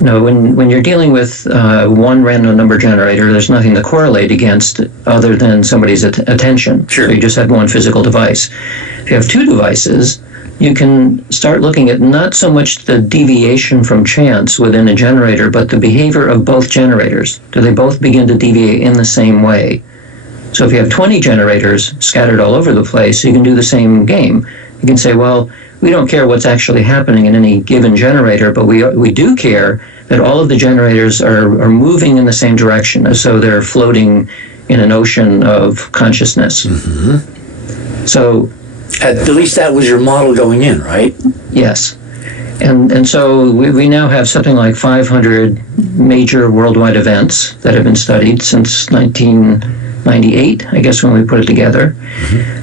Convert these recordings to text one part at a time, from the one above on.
No, when you're dealing with one random number generator, there's nothing to correlate against other than somebody's attention. Sure. So you just have one physical device. If you have two devices, you can start looking at not so much the deviation from chance within a generator, but the behavior of both generators. Do they both begin to deviate in the same way? So if you have 20 generators scattered all over the place, you can do the same game. You can say, well, we don't care what's actually happening in any given generator, but we do care that all of the generators are moving in the same direction, as though they're floating in an ocean of consciousness. Mm-hmm. So at least that was your model going in, right? Yes. And so we now have something like 500 major worldwide events that have been studied since 1998, I guess, when we put it together. Mm-hmm.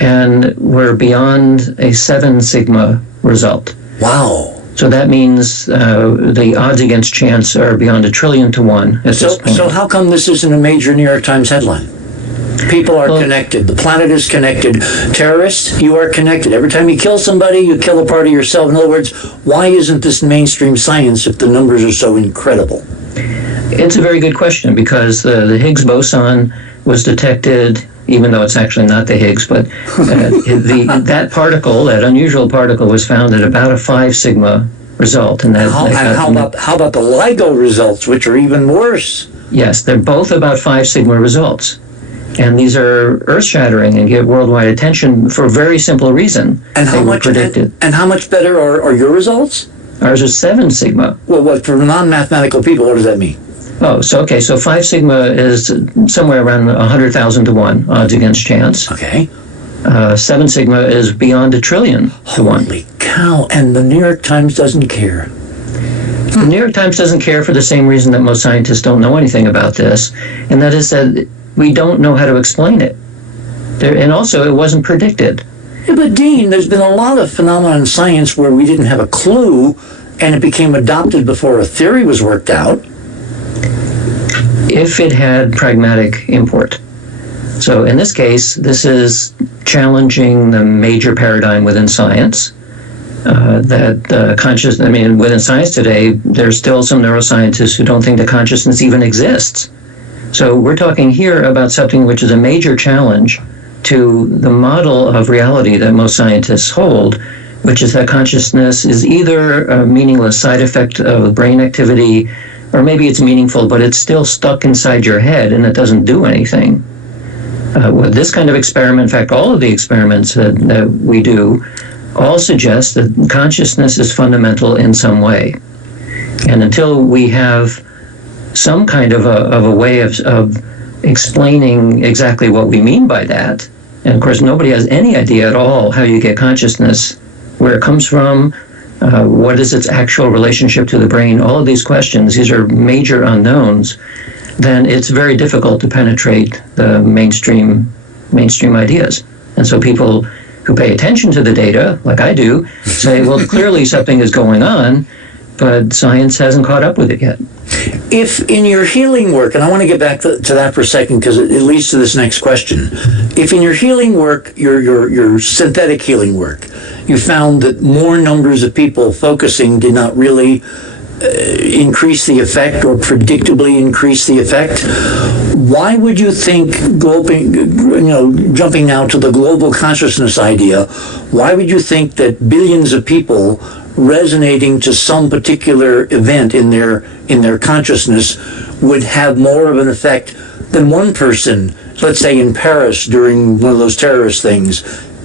And we're beyond a 7 sigma result. Wow. So that means the odds against chance are beyond 1 trillion to 1 at this point. So how come this isn't a major New York Times headline? People are connected. The planet is connected. Terrorists, you are connected. Every time you kill somebody, you kill a part of yourself. In other words, why isn't this mainstream science if the numbers are so incredible? It's a very good question, because the Higgs boson was detected, even though it's actually not the Higgs, but that particle, that unusual particle, was found at about a 5 sigma result. And how about the LIGO results, which are even worse? Yes, they're both about 5 sigma results. And these are earth-shattering and get worldwide attention for a very simple reason. And how much predicted. And how much better are your results? Ours are 7 sigma. Well, what, for non-mathematical people, what does that mean? Oh, so 5 sigma is somewhere around 100,000 to 1 odds against chance. Okay. 7 sigma is beyond 1 trillion to 1. Holy cow! And the New York Times doesn't care. The New York Times doesn't care for the same reason that most scientists don't know anything about this, and that is that we don't know how to explain it. And also, it wasn't predicted. Yeah, but Dean, there's been a lot of phenomena in science where we didn't have a clue, and it became adopted before a theory was worked out. If it had pragmatic import. So in this case, this is challenging the major paradigm within science. Within science today, there's still some neuroscientists who don't think that consciousness even exists. So we're talking here about something which is a major challenge to the model of reality that most scientists hold, which is that consciousness is either a meaningless side effect of brain activity, or maybe it's meaningful, but it's still stuck inside your head and it doesn't do anything. With this kind of experiment, in fact, all of the experiments that we do all suggest that consciousness is fundamental in some way. And until we have some kind of a way of explaining exactly what we mean by that, and of course nobody has any idea at all how you get consciousness, where it comes from, what is its actual relationship to the brain, all of these questions, these are major unknowns, then it's very difficult to penetrate the mainstream ideas. And so people who pay attention to the data, like I do, say, well, clearly something is going on, but science hasn't caught up with it yet. If in your healing work, and I want to get back to that for a second because it leads to this next question. If in your healing work, your synthetic healing work, you found that more numbers of people focusing did not really increase the effect or predictably increase the effect, why would you think, jumping now to the global consciousness idea, why would you think that billions of people resonating to some particular event in their consciousness would have more of an effect than one person, let's say in Paris during one of those terrorist things,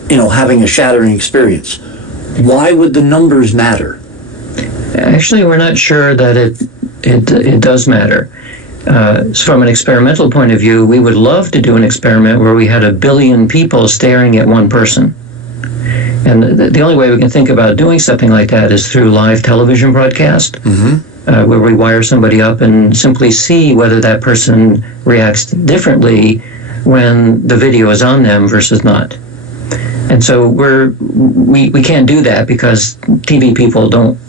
having a shattering experience? Why would the numbers matter? Actually, we're not sure that it does matter. From an experimental point of view, we would love to do an experiment where we had 1 billion people staring at one person. And the only way we can think about doing something like that is through live television broadcast, where we wire somebody up and simply see whether that person reacts differently when the video is on them versus not. And so we can't do that because TV people don't.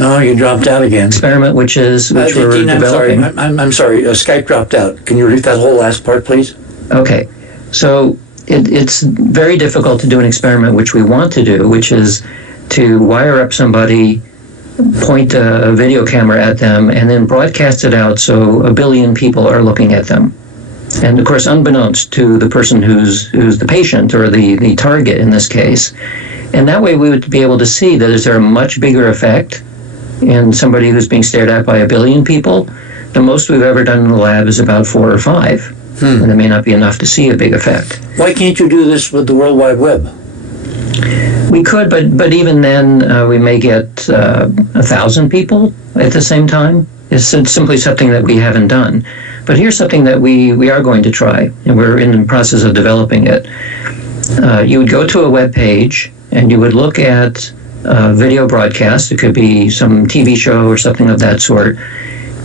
Oh, you dropped out again. Experiment, which we're Dean, developing. I'm sorry. Skype dropped out. Can you read that whole last part, please? Okay. So it's very difficult to do an experiment which we want to do, which is to wire up somebody, point a video camera at them, and then broadcast it out so 1 billion people are looking at them. And of course, unbeknownst to the person who's the patient or the target in this case. And that way we would be able to see that is there a much bigger effect in somebody who's being stared at by 1 billion people. The most we've ever done in the lab is about 4 or 5. And it may not be enough to see a big effect. Why can't you do this with the World Wide Web? We could, but even then, we may get 1,000 people at the same time. It's simply something that we haven't done. But here's something that we are going to try, and we're in the process of developing it. You would go to a web page, and you would look at video broadcast. It could be some TV show or something of that sort.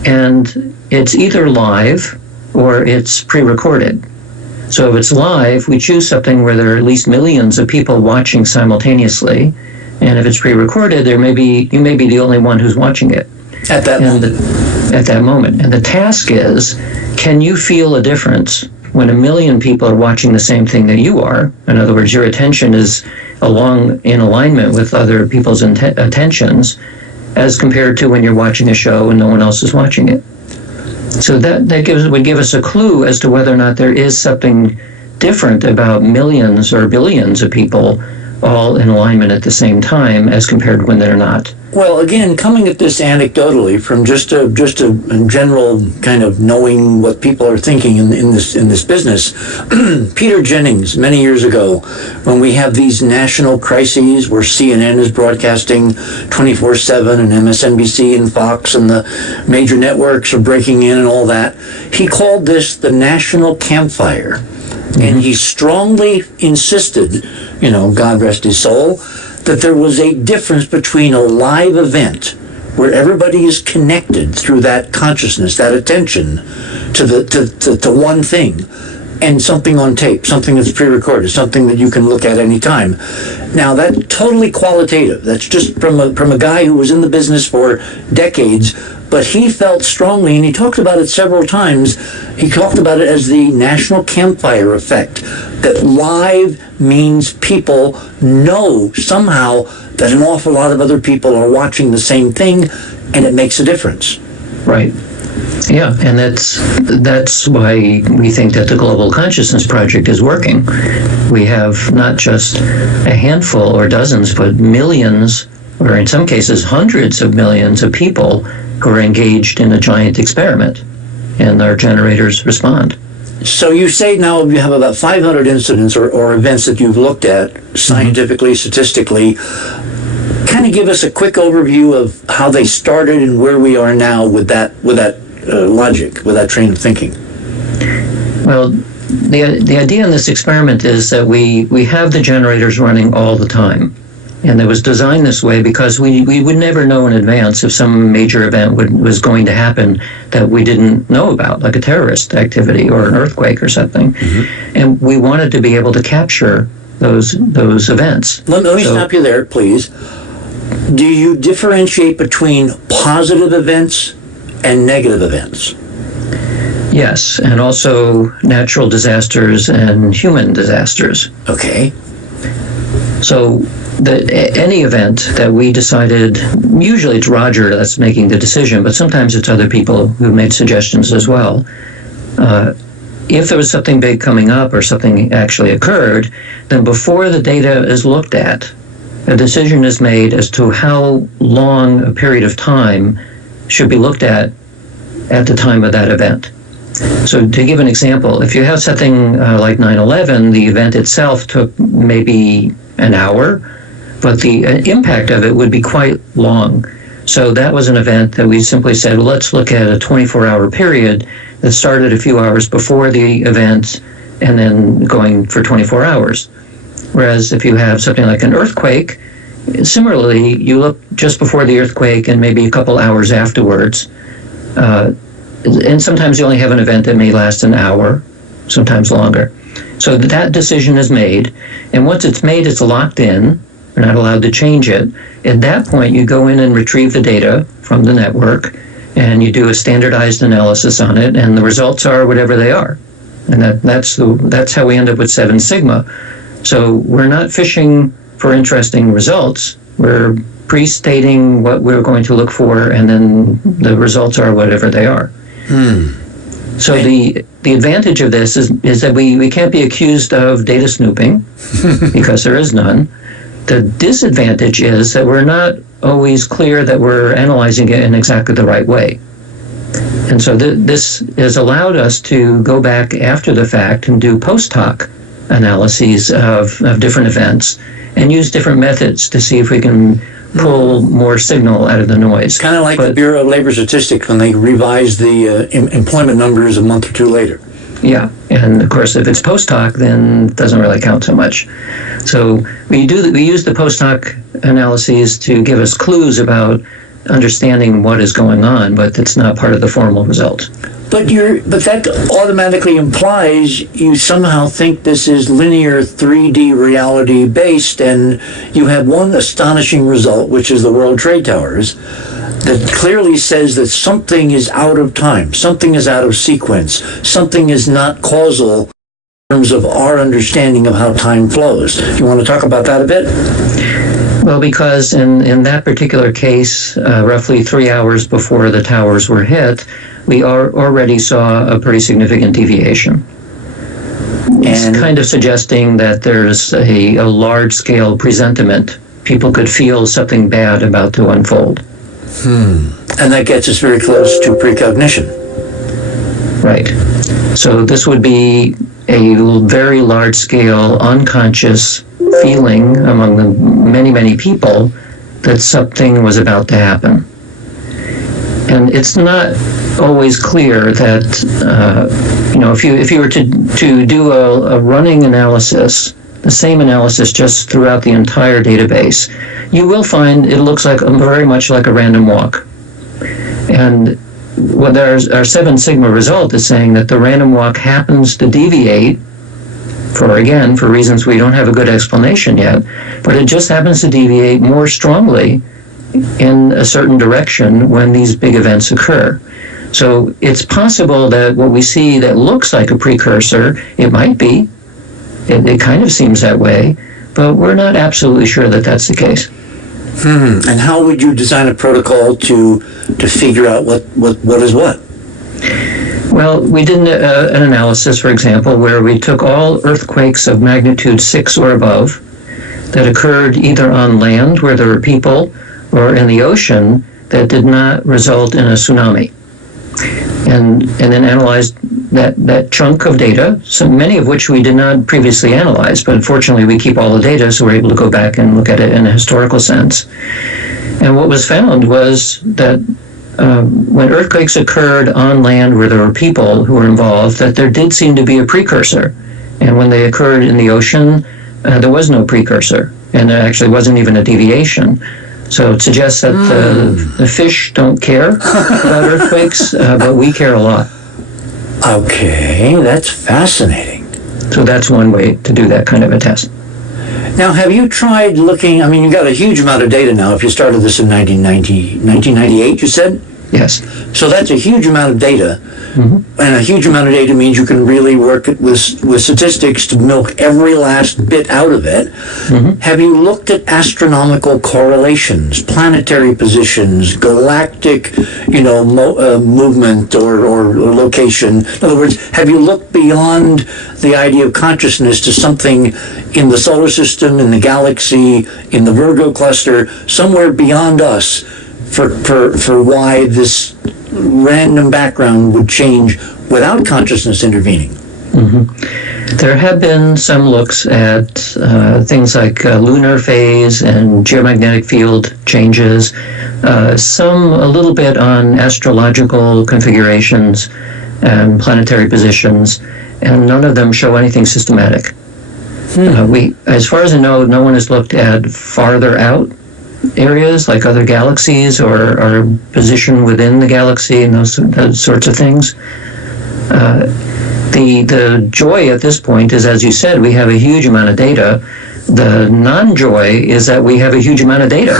And it's either live or it's pre-recorded. So if it's live, we choose something where there are at least millions of people watching simultaneously. And if it's pre-recorded, you may be the only one who's watching it. At that moment. At that moment. And the task is, can you feel a difference when 1 million people are watching the same thing that you are? In other words, your attention is in alignment with other people's attentions, as compared to when you're watching a show and no one else is watching it. So that would give us a clue as to whether or not there is something different about millions or billions of people all in alignment at the same time as compared to when they're not. Well, again, coming at this anecdotally from just a general kind of knowing what people are thinking in this business, Peter Jennings, many years ago, when we have these national crises where CNN is broadcasting 24/7 and MSNBC and Fox and the major networks are breaking in and all that, he called this the national campfire. And he strongly insisted, God rest his soul, that there was a difference between a live event where everybody is connected through that consciousness, that attention to one thing, and something on tape, something that's pre-recorded, something that you can look at any time. Now, that's totally qualitative. That's just from a guy who was in the business for decades, but he felt strongly, and he talked about it several times, he talked about it as the national campfire effect, that live means people know somehow that an awful lot of other people are watching the same thing, and it makes a difference. Right. Yeah, and that's why we think that the Global Consciousness Project is working. We have not just a handful or dozens, but millions, or in some cases hundreds of millions of people who are engaged in a giant experiment, and our generators respond. So you say now you have about 500 incidents or events that you've looked at scientifically, statistically. Kind of give us a quick overview of how they started and where we are now with that logic, with that train of thinking. Well, the idea in this experiment is that we have the generators running all the time. And it was designed this way because we would never know in advance if some major event was going to happen that we didn't know about, like a terrorist activity or an earthquake or something. And we wanted to be able to capture those events. Let me stop you there, please. Do you differentiate between positive events and negative events? Yes, and also natural disasters and human disasters. Okay. So any event that we decided, usually it's Roger that's making the decision, but sometimes it's other people who made suggestions as well. If there was something big coming up or something actually occurred, then before the data is looked at, a decision is made as to how long a period of time should be looked at the time of that event. So to give an example, if you have something like 9/11, the event itself took maybe an hour, but the impact of it would be quite long. So that was an event that we simply said, well, let's look at a 24-hour period that started a few hours before the event and then going for 24 hours. Whereas if you have something like an earthquake, similarly, you look just before the earthquake and maybe a couple hours afterwards. And sometimes you only have an event that may last an hour, sometimes longer. So that decision is made, and once it's made, it's locked in. We're not allowed to change it. At that point, you go in and retrieve the data from the network, and you do a standardized analysis on it, and the results are whatever they are. And that's how we end up with 7 sigma. So we're not fishing for interesting results. We're pre-stating what we're going to look for, and then the results are whatever they are. So the advantage of this is that we can't be accused of data snooping because there is none. The disadvantage is that we're not always clear that we're analyzing it in exactly the right way. And so this has allowed us to go back after the fact and do post hoc analyses of different events and use different methods to see if we can pull more signal out of the noise. Kind of like the Bureau of Labor Statistics when they revise the employment numbers a month or two later. Yeah, and of course, if it's post hoc, then it doesn't really count so much. So we use the post hoc analyses to give us clues about understanding what is going on, but it's not part of the formal result. But that automatically implies you somehow think this is linear 3D reality based, and you have one astonishing result, which is the World Trade Towers, that clearly says that something is out of time, something is out of sequence, something is not causal in terms of our understanding of how time flows. You want to talk about that a bit? Well, because in that particular case, roughly 3 hours before the towers were hit, we already saw a pretty significant deviation. It's kind of suggesting that there's a large-scale presentiment. People could feel something bad about to unfold. And that gets us very close to precognition. Right. So this would be a very large-scale unconscious feeling among the many, many people that something was about to happen. And it's not always clear that, if you were to do a running analysis, the same analysis just throughout the entire database, you will find it looks like very much like a random walk. And what our 7 sigma result is saying that the random walk happens to deviate for reasons we don't have a good explanation yet, but it just happens to deviate more strongly in a certain direction when these big events occur. So it's possible that what we see that looks like a precursor, it might be, it kind of seems that way, but we're not absolutely sure that that's the case. And how would you design a protocol to figure out what is what? Well, we did an analysis, for example, where we took all earthquakes of magnitude 6 or above that occurred either on land where there were people or in the ocean that did not result in a tsunami. And then analyzed that chunk of data, so many of which we did not previously analyze, but unfortunately we keep all the data, so we're able to go back and look at it in a historical sense. And what was found was that when earthquakes occurred on land where there were people who were involved, that there did seem to be a precursor. And when they occurred in the ocean, there was no precursor, and there actually wasn't even a deviation. So it suggests that the fish don't care about earthquakes, but we care a lot. Okay, that's fascinating. So that's one way to do that kind of a test. Now, have you tried looking, you've got a huge amount of data now. If you started this in 1998, you said? Yes. So that's a huge amount of data. Mm-hmm. And a huge amount of data means you can really work with statistics to milk every last bit out of it. Mm-hmm. Have you looked at astronomical correlations, planetary positions, galactic, movement or location? In other words, have you looked beyond the idea of consciousness to something in the solar system, in the galaxy, in the Virgo cluster, somewhere beyond us, for why this random background would change without consciousness intervening? Mm-hmm. There have been some looks at things like lunar phase and geomagnetic field changes, some a little bit on astrological configurations and planetary positions, and none of them show anything systematic. As far as I know, no one has looked at farther out areas like other galaxies or our position within the galaxy and those sorts of things. The joy at this point is, as you said, we have a huge amount of data. The non-joy is that we have a huge amount of data.